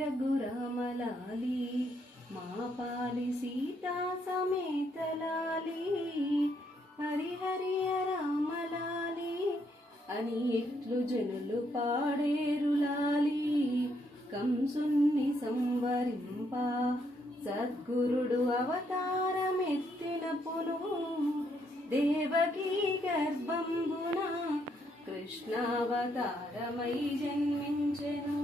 రఘురామలాలి మా పాలి సీతా సమేత లాలి హరి హరి రామలాలి అని ఇట్లు జనులు పాడేరు లాలి కంసుని సంవరింప సద్గురుడు అవతారమెత్తిన పును దేవకీ గర్భంబున కృష్ణావతారమై జన్మించెను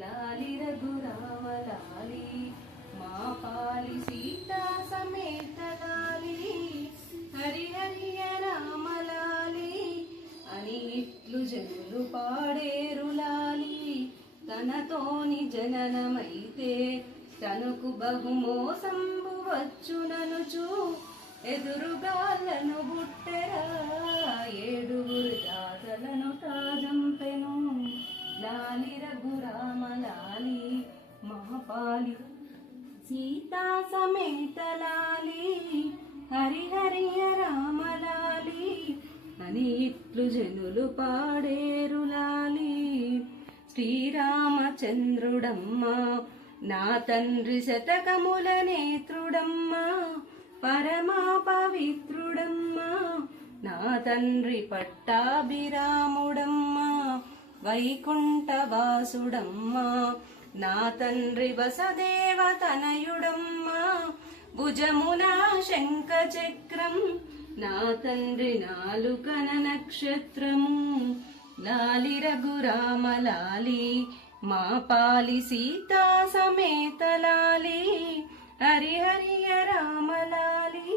లాలి రఘురామ లాలి మా పాలి సీతా సమేత లాలి హరి హరి రామ లాలి అని ఇట్లు జనులు పాడేరు లాలి తనతోని జననమైతే తనకు బహుమోసంబు వచ్చుననుచు ఎదురుగాళ్ళను బుట్టెరా ఏడుగురు జాతలను తాజంపెను లాలి రఘురామ లాలి మహాపాలి సీతా సమేత లాలి హరి హరి రామ లాలి అని ఇట్లు జనులు పాడేరు లాలి శ్రీరామచంద్రుడమ్మ నా తండ్రి శతకముల నేత్రుడమ్మ పరమా పవిత్రుడమ్మ నా తండ్రి పట్టాభిరాముడమ్మ వైకుంఠవాసుడమ్మ నా తండ్రి వసదేవ తనయుడమ్మ భుజమున శంఖ చక్రం నా తండ్రి నాలుకన నక్షత్రము లాలి రఘురామ లాలి మా పాలి సీతా సమేత లాలి హరి హరి రామ లాలి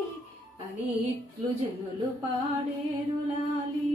అని ఇట్లు జనులు పాడేరు లాలి.